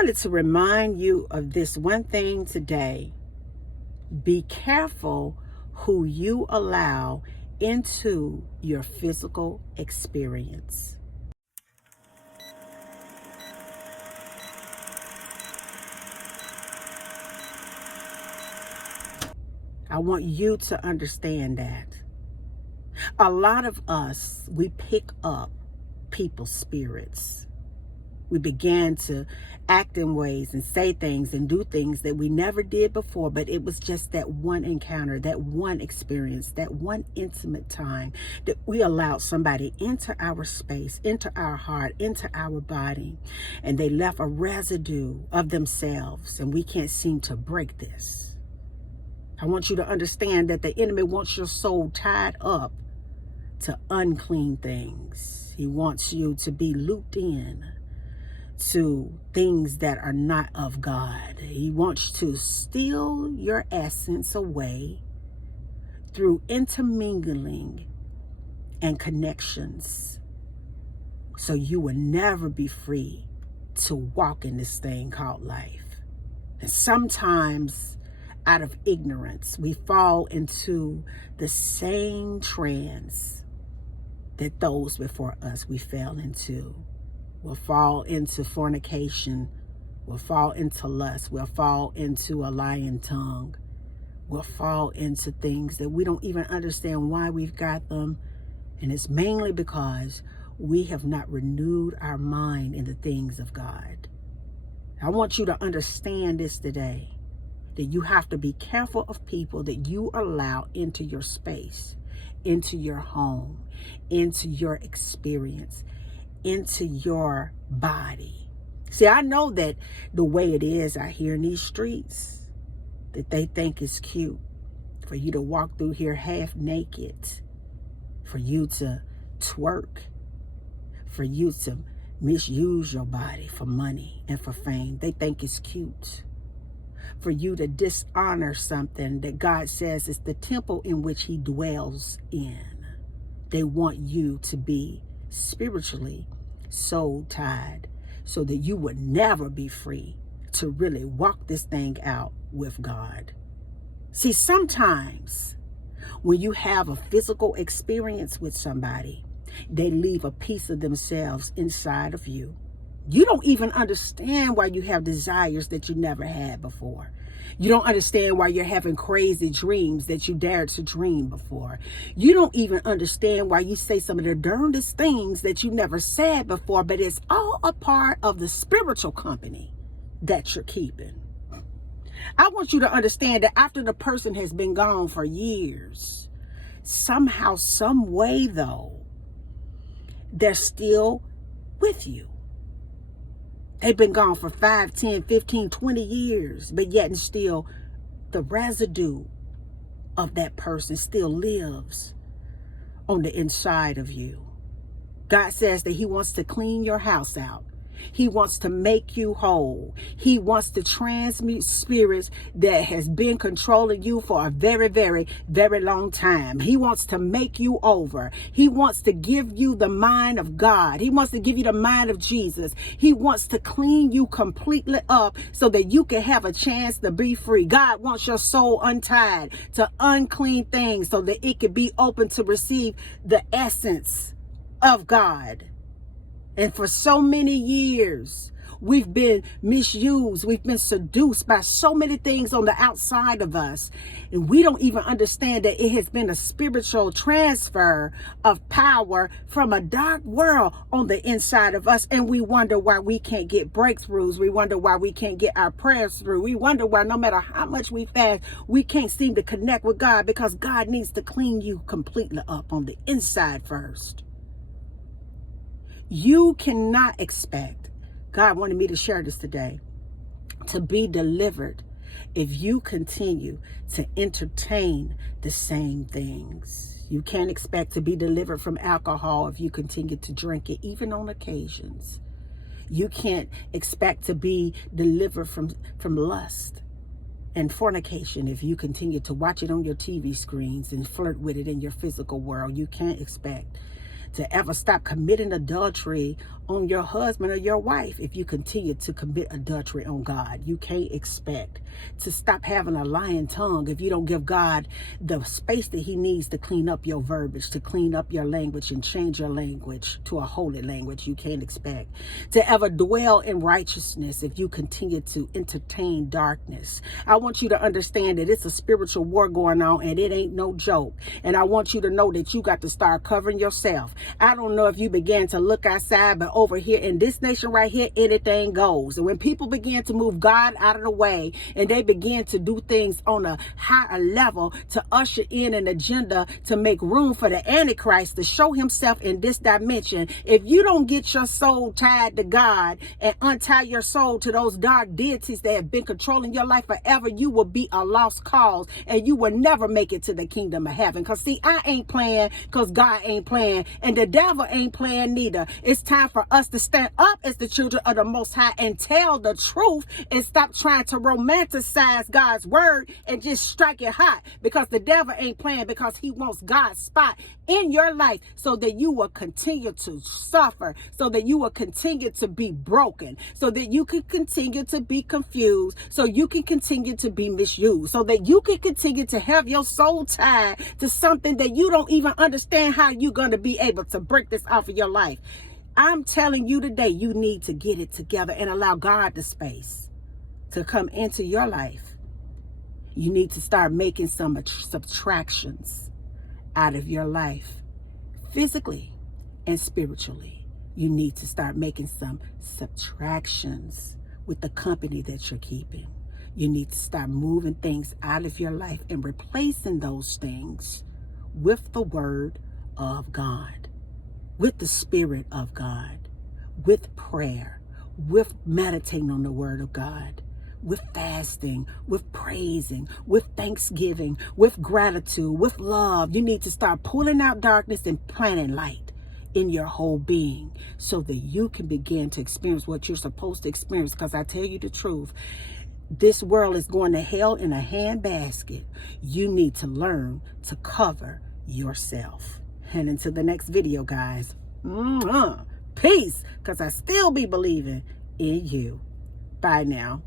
wanted to remind you of this one thing today. Be careful who you allow into your physical experience. I want you to understand that. A lot of us, we pick up people's spirits. We began to act in ways and say things and do things that we never did before, but it was just that one encounter, that one experience, that one intimate time that we allowed somebody into our space, into our heart, into our body, and they left a residue of themselves, and we can't seem to break this. I want you to understand that the enemy wants your soul tied up to unclean things. He wants you to be looped in to things that are not of God. He wants to steal your essence away through intermingling and connections, so you will never be free to walk in this thing called life. And sometimes, out of ignorance, we fall into the same trance that those before us we fell into. We'll fall into fornication. We'll fall into lust. We'll fall into a lying tongue. We'll fall into things that we don't even understand why we've got them. And it's mainly because we have not renewed our mind in the things of God. I want you to understand this today, that you have to be careful of people that you allow into your space, into your home, into your experience, into your body. See, I know that the way it is out here in these streets, that they think it's cute for you to walk through here half naked, for you to twerk, for you to misuse your body for money and for fame. They think it's cute for you to dishonor something that God says is the temple in which he dwells in. They want you to be spiritually soul tied so that you would never be free to really walk this thing out with God. See, sometimes when you have a physical experience with somebody, they leave a piece of themselves inside of you. You don't even understand why you have desires that you never had before. You don't understand why you're having crazy dreams that you dared to dream before. You don't even understand why you say some of the darndest things that you never said before, but it's all a part of the spiritual company that you're keeping. I want you to understand that after the person has been gone for years, somehow, some way though, they're still with you. They've been gone for 5, 10, 15, 20 years, but yet and still the residue of that person still lives on the inside of you. God says that he wants to clean your house out. He wants to make you whole. He wants to transmute spirits that has been controlling you for a very, very, very long time. He wants to make you over. He wants to give you the mind of God. He wants to give you the mind of Jesus. He wants to clean you completely up so that you can have a chance to be free. God wants your soul untied to unclean things so that it can be open to receive the essence of God. And for so many years, we've been misused. We've been seduced by so many things on the outside of us. And we don't even understand that it has been a spiritual transfer of power from a dark world on the inside of us. And we wonder why we can't get breakthroughs. We wonder why we can't get our prayers through. We wonder why no matter how much we fast, we can't seem to connect with God, because God needs to clean you completely up on the inside first. You cannot expect, God wanted me to share this today, to be delivered if you continue to entertain the same things. You can't expect to be delivered from alcohol if you continue to drink it, even on occasions. You can't expect to be delivered from lust and fornication if you continue to watch it on your TV screens and flirt with it in your physical world. You can't expect to ever stop committing adultery on your husband or your wife if you continue to commit adultery on God. You can't expect to stop having a lying tongue if you don't give God the space that he needs to clean up your verbiage, to clean up your language and change your language to a holy language. You can't expect to ever dwell in righteousness if you continue to entertain darkness. I want you to understand that it's a spiritual war going on and it ain't no joke. And I want you to know that you got to start covering yourself. I don't know if you began to look outside, but over here in this nation right here, anything goes. And when people begin to move God out of the way and they begin to do things on a higher level to usher in an agenda to make room for the Antichrist to show himself in this dimension, if you don't get your soul tied to God and untie your soul to those dark deities that have been controlling your life forever, you will be a lost cause and you will never make it to the kingdom of heaven. Because see, I ain't playing because God ain't playing and the devil ain't playing neither. It's time for us to stand up as the children of the Most High and tell the truth and stop trying to romanticize God's word and just strike it hot, because the devil ain't playing, because he wants God's spot in your life so that you will continue to suffer, so that you will continue to be broken, so that you can continue to be confused, so you can continue to be misused, so that you can continue to have your soul tied to something that you don't even understand how you're going to be able to break this off of your life. I'm telling you today, you need to get it together and allow God the space to come into your life. You need to start making some subtractions out of your life, physically and spiritually. You need to start making some subtractions with the company that you're keeping. You need to start moving things out of your life and replacing those things with the word of God, with the Spirit of God, with prayer, with meditating on the word of God, with fasting, with praising, with thanksgiving, with gratitude, with love. You need to start pulling out darkness and planting light in your whole being so that you can begin to experience what you're supposed to experience. Because I tell you the truth, this world is going to hell in a handbasket. You need to learn to cover yourself. And until the next video, guys, peace, because I still be believing in you. Bye now.